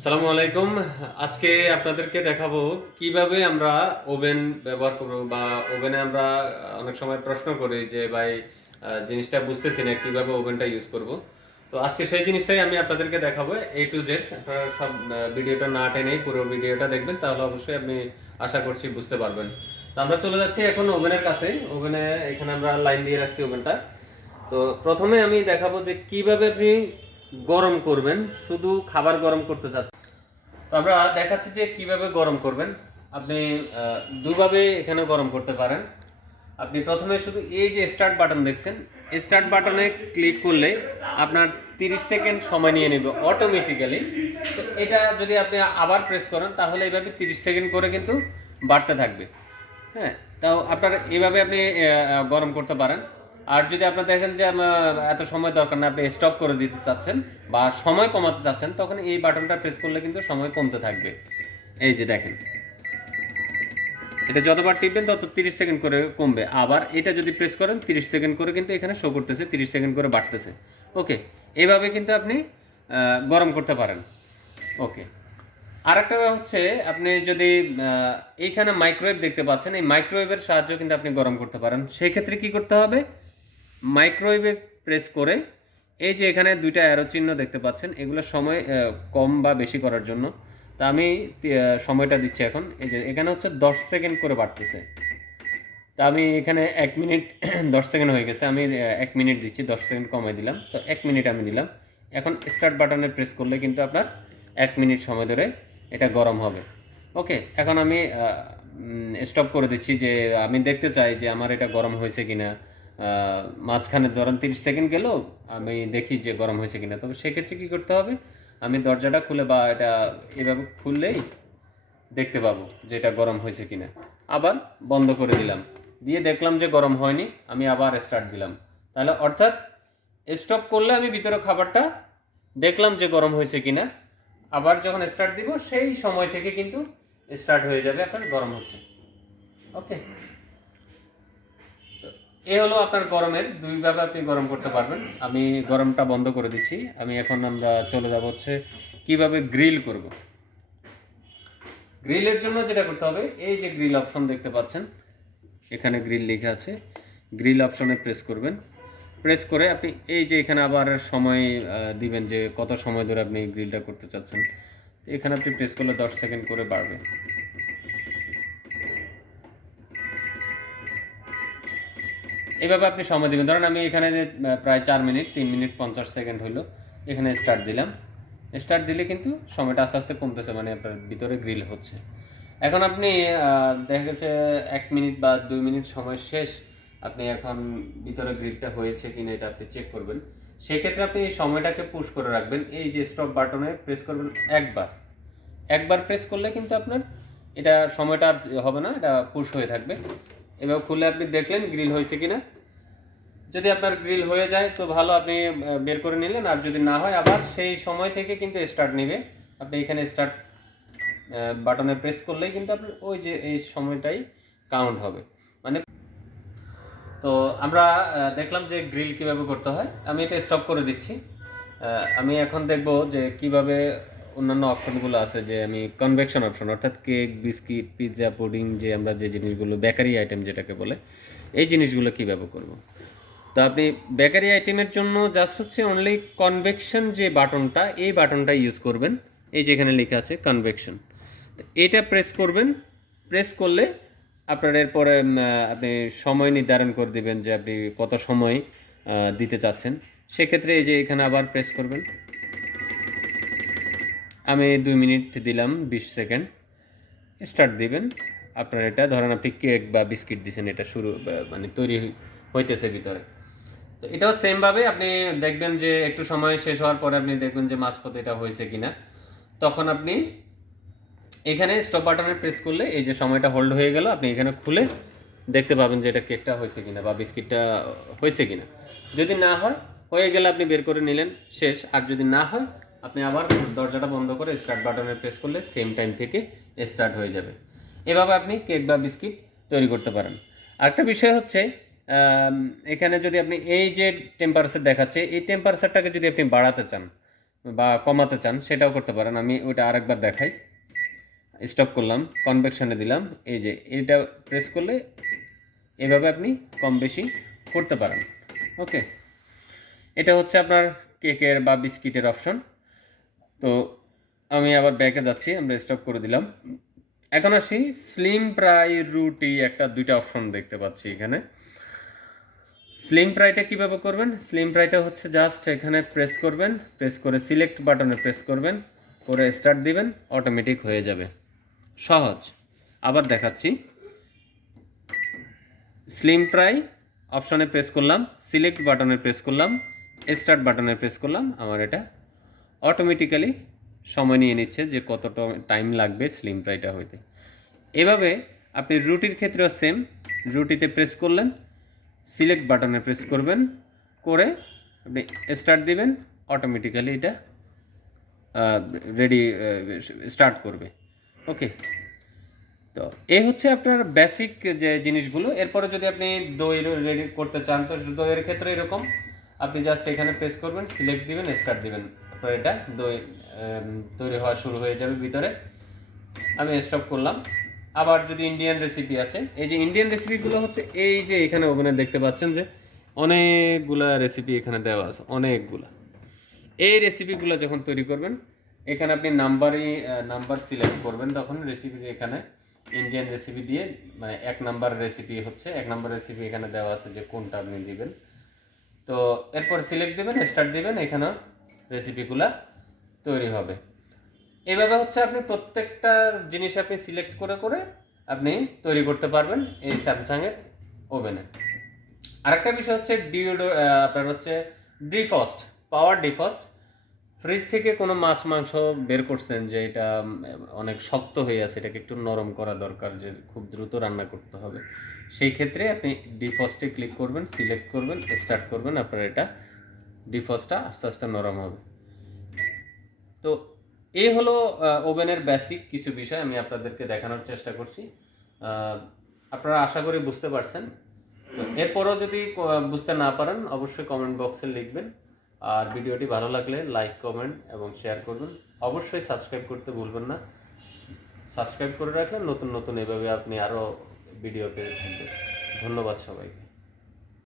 আসসালামু আলাইকুম। আজকে আপনাদেরকে দেখাবো কিভাবে আমরা ওভেন ব্যবহার করব বা ওভেনে আমরা অনেক সময় প্রশ্ন করি যে ভাই জিনিসটা বুঝতেছি না কিভাবে ওভেনটা ইউজ করব। তো আজকে সেই জিনিসটাই আমি আপনাদেরকে দেখাবো A to Z। আপনারা সব ভিডিওটা না টেনেই পুরো ভিডিওটা দেখবেন, তাহলে অবশ্যই আপনি আশা করছি বুঝতে পারবেন। তো আমরা চলে যাচ্ছি এখন ওভেনের কাছে। ওভেনে এখানে আমরা লাইন দিয়ে রাখছি ওভেনটা। তো প্রথমে আমি দেখাবো যে কিভাবে আপনি গরম করবেন, শুধু খাবার গরম করতে চাচ্ছেন। তো আমরা দেখাচ্ছি যে কিভাবে গরম করবেন। আপনি দুভাবে এখানে গরম করতে পারেন। আপনি প্রথমে শুধু এই যে স্টার্ট বাটন দেখছেন, স্টার্ট বাটনে ক্লিক করলে আপনার 30 সেকেন্ড সময় নিয়ে নেবে অটোমেটিক্যালি। তো এটা যদি আপনি আবার প্রেস করেন তাহলে এইভাবে 30 সেকেন্ড করে কিন্তু বাড়তে থাকবে। হ্যাঁ, তাও আপনার এইভাবে আপনি গরম করতে পারেন। আর যদি আপনার দেখেন যে এত সময় দরকার না, আপনি স্টপ করে দিতে চাচ্ছেন বা সময় কমাতে চাচ্ছেন, তখন এই বাটনটা প্রেস করলে কিন্তু সময় কমতে থাকবে। এই যে দেখেন, এটা যতবার টিপবেন তত 30 সেকেন্ড করে কমবে। আবার এটা যদি প্রেস করেন 30 সেকেন্ড করে কিন্তু এখানে শো করতেছে, 30 সেকেন্ড করে বাড়তেছে। ওকে, এইভাবে কিন্তু আপনি গরম করতে পারেন। ওকে, আরেকটা হচ্ছে আপনি যদি এইখানে মাইক্রোওয়েভ দেখতে পাচ্ছেন, এই মাইক্রোওয়েভের সাহায্যে কিন্তু আপনি গরম করতে পারেন। সেই ক্ষেত্রে কি করতে হবে? মাইক্রোওয়েভে প্রেস করে এই যে এখানে দুইটা অ্যারো চিহ্ন দেখতে পাচ্ছেন, এগুলো সময় কম বা বেশি করার জন্য। তা আমি সময়টা দিচ্ছি এখন। এই যে এখানে হচ্ছে 10 সেকেন্ড করে বাড়তেছে। তা আমি এখানে 1 মিনিট 10 সেকেন্ড হয়ে গেছে, আমি 1 মিনিট দিচ্ছি, 10 সেকেন্ড কমাই দিলাম। তো 1 মিনিট আমি দিলাম। এখন স্টার্ট বাটনে প্রেস করলে কিন্তু আপনার 1 মিনিট সময় ধরে এটা গরম হবে। ওকে, এখন আমি স্টপ করে দিচ্ছি যে আমি দেখতে চাই যে আমার এটা গরম হয়েছে কিনা। মাঝখানে ধরেন 30 সেকেন্ড গেল, আমি দেখি যে গরম হয়েছে কিনা। তবে সেক্ষেত্রে কী করতে হবে? আমি দরজাটা খুলে বা এটা এভাবে খুললেই দেখতে পাবো যে এটা গরম হয়েছে কিনা। আবার বন্ধ করে দিলাম, দিয়ে দেখলাম যে গরম হয়নি, আমি আবার স্টার্ট দিলাম। তাহলে অর্থাৎ স্টপ করলে আমি ভিতরে খাবারটা দেখলাম যে গরম হয়েছে কিনা, আবার যখন স্টার্ট দিব সেই সময় থেকে কিন্তু স্টার্ট হয়ে যাবে আপনার গরম হচ্ছে। ওকে, এ হলো আপনার গরমের দুইভাবে আপনি গরম করতে পারবেন। আমি গরমটা বন্ধ করে দিচ্ছি। আমরা চলে যাব হচ্ছে কিভাবে গ্রিল করব। গ্রিলের জন্য যেটা করতে হবে, এই যে গ্রিল অপশন দেখতে পাচ্ছেন, এখানে গ্রিল লেখা আছে। গ্রিল অপশনে প্রেস করবেন। প্রেস করে আপনি এই যে এখানে আবার সময় দিবেন যে কত সময় ধরে আপনি গ্রিলটা করতে চাচ্ছেন। এখানে আপনি প্রেস করলে 10 সেকেন্ড করে বাড়বে। এভাবে আপনি সময় দিবেন। ধরেন আমি এখানে যে প্রায় 4 মিনিট 3 মিনিট 50 সেকেন্ড হলো, এখানে স্টার্ট দিলাম। স্টার্ট দিলে কিন্তু সময়টা আস্তে আস্তে কমতেছে, মানে আপনার ভিতরে গ্রিল হচ্ছে। এখন আপনি দেখা গেছে 1 মিনিট বা 2 মিনিট সময় শেষ, আপনি এখন ভিতরে গ্রিলটা হয়েছে কিনা এটা আপনি চেক করবেন। সেক্ষেত্রে আপনি এই সময়টাকে পুশ করে রাখবেন। এই যে স্টপ বাটনে প্রেস করবেন একবার। একবার প্রেস করলে কিন্তু আপনার এটা সময়টা আর হবে না, এটা পুশ হয়ে থাকবে। এবার খুলে আপনি দেখলেন গ্রিল হয়েছে কিনা। যদি আপনার গ্রিল হয়ে যায় তো ভালো, আপনি বের করে নিলেন। আর যদি না হয় আবার সেই সময় থেকে কিন্তু স্টার্ট নেবে। আপনি এখানে স্টার্ট বাটনে প্রেস করলেই কিন্তু আপনার ওই যে এই সময়টাই কাউন্ট হবে। মানে তো আমরা দেখলাম যে গ্রিল কিভাবে করতে হয়। আমি এটা স্টপ করে দিচ্ছি। আমি এখন দেখব যে কিভাবে অন্যান্য অপশনগুলো আছে, যে আমি কনভেকশন অপশন, অর্থাৎ কেক, বিস্কিট, পিৎজা, পুডিং, যে আমরা যে জিনিসগুলো বেকারি আইটেম যেটাকে বলে, এই জিনিসগুলো কীভাবে করব। তো আপনি বেকারি আইটেমের জন্য জাস্ট হচ্ছে অনলি কনভেকশন যে বাটনটা, এই বাটনটা ইউজ করবেন। এই যে এখানে লেখা আছে কনভেকশন, তো এটা প্রেস করবেন। প্রেস করলে আপনার এরপরে আপনি সময় নির্ধারণ করে দিবেন যে আপনি কত সময় দিতে চাচ্ছেন। সেক্ষেত্রে এই যে এখানে আবার প্রেস করবেন। আমি 2 মিনিট দিলাম 20 সেকেন্ড। স্টার্ট দিবেন। আপনার এটা ধরেন আপনি কেক বা বিস্কিট দিয়েছেন, এটা শুরু মানে তৈরি হইতেছে ভিতরে। তো এটাও সেমভাবে আপনি দেখবেন যে একটু সময় শেষ হওয়ার পরে আপনি দেখবেন যে মাঝপথে এটা হয়েছে কিনা। তখন আপনি এখানে স্টপ বাটনে প্রেস করলে এই যে সময়টা হোল্ড হয়ে গেল, আপনি এখানে খুলে দেখতে পাবেন যে এটা কেকটা হয়েছে কিনা বা বিস্কিটটা হয়েছে কিনা। যদি না হয়, হয়ে গেলে আপনি বের করে নিলেন, শেষ। আর যদি না হয়, আপনি আবার দরজাটা বন্ধ করে স্টার্ট বাটনে প্রেস করলে সেম টাইম থেকে স্টার্ট হয়ে যাবে। এভাবে আপনি কেক বা বিস্কিট তৈরি করতে পারেন। আরেকটা বিষয় হচ্ছে, এখানে যদি আপনি এই যে টেম্পারেচার দেখাচ্ছে, এই টেম্পারেচারটাকে যদি আপনি বাড়াতে চান, বা কমাতে চান সেটাও করতে পারেন। আমি ওইটা আরেকবার দেখাই। স্টপ করলাম, কনভেকশনে দিলাম, এই যে এটা প্রেস করলে এভাবে আপনি কম বেশি করতে পারেন। ওকে, এটা হচ্ছে আপনার কেকের বা বিস্কিটের অপশন। তো আমি আবার ব্যাকে যাচ্ছি, আমরা স্টপ করে দিলাম। এখন আসি স্লিম ফ্রাই, রুটি, একটা দুইটা অপশন দেখতে পাচ্ছি এখানে। স্লিম ফ্রাইটা কীভাবে করবেন? স্লিম ফ্রাইটা হচ্ছে জাস্ট এখানে প্রেস করবেন, প্রেস করে সিলেক্ট বাটনে প্রেস করবেন, করে স্টার্ট দিবেন, অটোমেটিক হয়ে যাবে। সহজ। আবার দেখাচ্ছি। স্লিম ফ্রাই অপশনে প্রেস করলাম, সিলেক্ট বাটনে প্রেস করলাম, স্টার্ট বাটনে প্রেস করলাম, আমার এটা অটোমেটিক্যালি সময় নিয়ে নিচ্ছে যে কতটা টাইম লাগবে স্লিম ফ্রাইটা হইতে। এভাবে আপনি রুটির ক্ষেত্রেও সেম, রুটিতে প্রেস করলেন, সিলেক্ট বাটনে প্রেস করবেন, করে আপনি স্টার্ট দিবেন, অটোমেটিক্যালি এটা রেডি স্টার্ট করবে। ওকে, তো এই হচ্ছে আপনার বেসিক যে জিনিসগুলো। এরপরে যদি আপনি দই রেডি করতে চান, তো দইয়ের ক্ষেত্রে এরকম, আপনি জাস্ট এখানে প্রেস করবেন, সিলেক্ট দিবেন, স্টার্ট দিবেন, আপনার এটা দই তৈরি হওয়া শুরু হয়ে যাবে ভিতরে। আমি স্টপ করলাম। আবার যদি ইন্ডিয়ান রেসিপি আছে, এই যে ইন্ডিয়ান রেসিপিগুলো হচ্ছে এই যে এখানে ওভেনে দেখতে পাচ্ছেন যে অনেকগুলা রেসিপি এখানে দেওয়া আছে, অনেকগুলা। এই রেসিপিগুলো যখন তৈরি করবেন, এখানে আপনি নাম্বার সিলেক্ট করবেন, তখন রেসিপি এখানে ইন্ডিয়ান রেসিপি দিয়ে, মানে 1 নাম্বার রেসিপি হচ্ছে 1 নাম্বার রেসিপি এখানে দেওয়া আছে যে কোনটা আপনি দিবেন। তো এরপর সিলেক্ট দিবেন, স্টার্ট দিবেন, এখানে রেসিপিগুলো তৈরি হবে। এইভাবে হচ্ছে আপনি প্রত্যেকটা জিনিস আপনি সিলেক্ট করে করে আপনি তৈরি করতে পারবেন এই স্যামসাংয়ের ওভেনে। আরেকটা বিষয় হচ্ছে আপনার হচ্ছে ডিফ্রস্ট, পাওয়ার ডিফ্রস্ট। ফ্রিজ থেকে কোনো মাছ মাংস বের করছেন যে এটা অনেক শক্ত হয়ে আছে, এটাকে একটু নরম করা দরকার, যে খুব দ্রুত রান্না করতে হবে, সেই ক্ষেত্রে আপনি ডিফ্রস্টে ক্লিক করবেন, সিলেক্ট করবেন, স্টার্ট করবেন, আপনার এটা ডিফ্রস্টটা আস্তে আস্তে নরম হবে। তো এই হলো ওভেনের বেসিক কিছু বিষয় আমি আপনাদেরকে দেখানোর চেষ্টা করছি। আপনারা আশা করি বুঝতে পারছেন। তো এরপরও যদি বুঝতে না পারেন, অবশ্যই কমেন্ট বক্সে লিখবেন। আর ভিডিওটি ভালো লাগলে লাইক, কমেন্ট এবং শেয়ার করবেন। অবশ্যই সাবস্ক্রাইব করতে ভুলবেন না। সাবস্ক্রাইব করে রাখলে নতুন নতুন এভাবে আপনি আরও ভিডিও পেয়ে থাকবেন। ধন্যবাদ সবাইকে।